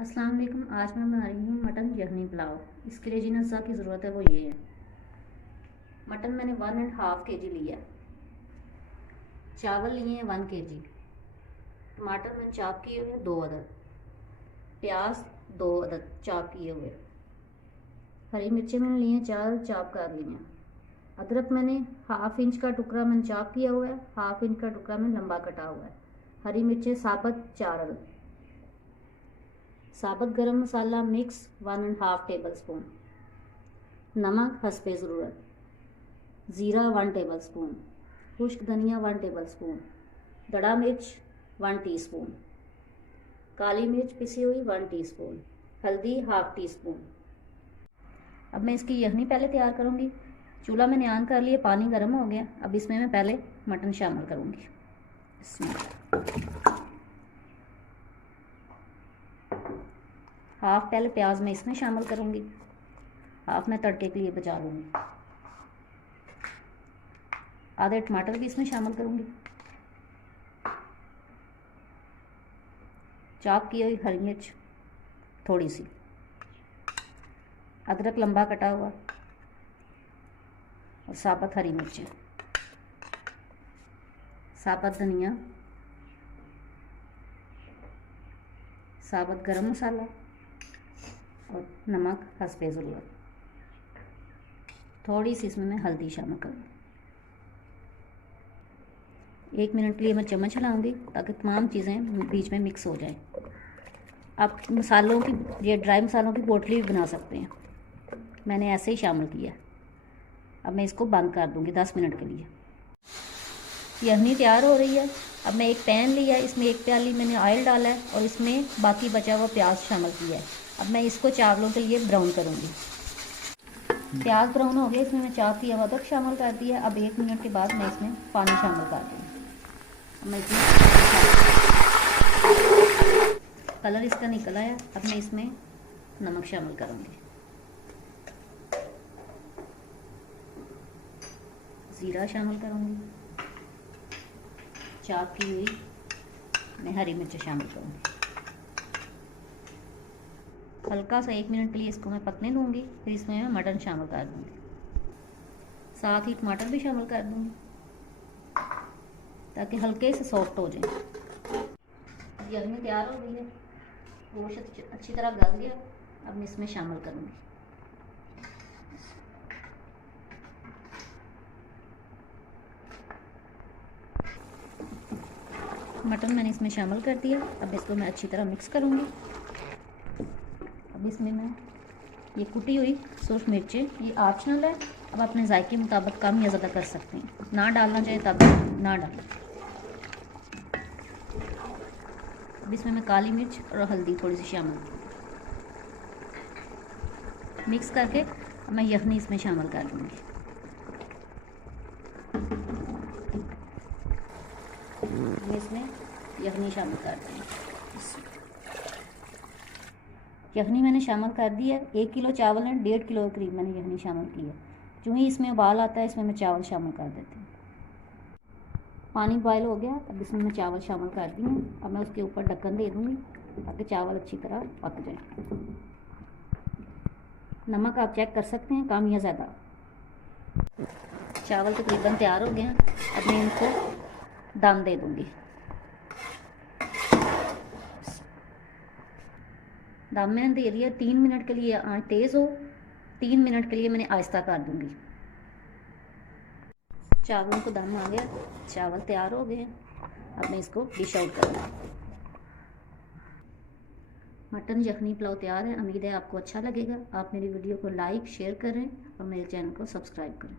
अस्सलाम वालेकुम। आज मैं बना रही हूँ मटन यखनी पुलाव। इसके लिए जिन अज़्ज़ा की ज़रूरत है वो ये है। मटन मैंने 1.5 kg लिया है। चावल लिए हैं 1 kg। टमाटर मैंने चॉप किए हुए 2 अदद। प्याज 2 अदद चॉप किए हुए। हरी मिर्चें मैंने लिए हैं 4 चॉप कर ली हैं। अदरक मैंने 1/2 इंच का टुकड़ा मैंने चॉप किया हुआ है। 1/2 इंच का टुकड़ा मैंने लंबा कटा हुआ है। हरी मिर्चें साबुत 4 अदद। साबुत गरम मसाला मिक्स 1.5 टेबल स्पून। नमक हस्बे ज़रूरत। ज़ीरा 1 टेबल स्पून। खुश्क धनिया 1 टेबल स्पून। दड़ा मिर्च 1 टीस्पून। काली मिर्च पिसी हुई 1 टीस्पून। हल्दी 1/2 टीस्पून। अब मैं इसकी यखनी पहले तैयार करूँगी। चूल्हा मैंने ऑन कर लिया, पानी गर्म हो गया। अब इसमें मैं पहले मटन शामिल करूँगी। हाफ पहले प्याज मैं इसमें शामिल करूँगी, हाफ मैं तड़के के लिए बचा लूँगी। आधे टमाटर भी इसमें शामिल करूँगी। चॉप की हुई हरी मिर्च थोड़ी सी, अदरक लंबा कटा हुआ और साबुत हरी मिर्चें, साबुत धनिया, साबुत गरम मसाला और नमक हस्बे ज़रूरत। थोड़ी सी इसमें मैं हल्दी शामिल करूँगी। 1 मिनट के लिए मैं चम्मच हिलाऊंगी ताकि तमाम चीज़ें बीच में मिक्स हो जाएं। आप मसालों की, ये ड्राई मसालों की पोटली भी बना सकते हैं, मैंने ऐसे ही शामिल किया। अब मैं इसको बंद कर दूंगी 10 मिनट के लिए। यखनी तैयार हो रही है। अब मैं एक पैन लिया है, इसमें 1 प्याली मैंने ऑयल डाला है और इसमें बाकी बचा हुआ प्याज शामिल किया है। अब मैं इसको चावलों के लिए ब्राउन करूँगी। प्याज ब्राउन हो गया, इसमें मैं चॉप किया हुआ अदरक शामिल कर दिया। अब 1 मिनट के बाद मैं इसमें पानी शामिल कर दूँगी। मैं इसमें कलर इसका निकल आया। अब मैं इसमें नमक शामिल करूँगी, ज़ीरा शामिल करूँगी, चॉप की हुई मैं हरी मिर्च शामिल करूँगी। हल्का सा 1 मिनट के लिए इसको मैं पकने दूँगी। फिर इसमें मैं मटन शामिल कर दूँगी, साथ ही टमाटर भी शामिल कर दूँगी ताकि हल्के से सॉफ्ट हो जाए। यखनी तैयार हो गई है, गोश्त अच्छी तरह गल गया। अब मैं इसमें शामिल करूँगी। मटन मैंने इसमें शामिल कर दिया। अब इसको मैं अच्छी तरह मिक्स करूँगी। अब इसमें मैं ये कुटी हुई सूर्ख मिर्चें, ये ऑप्शनल है, अब अपने जायके मुताबिक कम या ज़्यादा कर सकते हैं। ना डालना चाहे तब ना डालें। अब इसमें मैं काली मिर्च और हल्दी थोड़ी सी शामिल मिक्स करके मैं यखनी इसमें शामिल कर दूँगी। इसमें यखनी शामिल कर दूँगी। यखनी मैंने शामिल कर दी है। 1 किलो चावल है, 1.5 किलो के करीब मैंने यखनी शामिल की है। जो ही इसमें उबाल आता है इसमें मैं चावल शामिल कर देती हूँ। पानी बॉयल हो गया, अब इसमें मैं चावल शामिल कर दी हूँ। अब मैं उसके ऊपर ढक्कन दे दूँगी ताकि चावल अच्छी तरह पक जाए। नमक आप चेक कर सकते हैं कम या ज़्यादा। चावल तकरीबन तैयार हो गए हैं। अब मैं इनको दम दे दूँगी। दम मैंने दे दिया 3 मिनट के लिए। आँच तेज़ हो, 3 मिनट के लिए मैंने आहिस्ता कर दूँगी। चावलों को दम आ गया, चावल तैयार हो गए हैं। अब मैं इसको डिश आउट करूँगी। मटन यखनी पुलाव तैयार है। उम्मीद है आपको अच्छा लगेगा। आप मेरी वीडियो को लाइक शेयर करें और मेरे चैनल को सब्सक्राइब करें।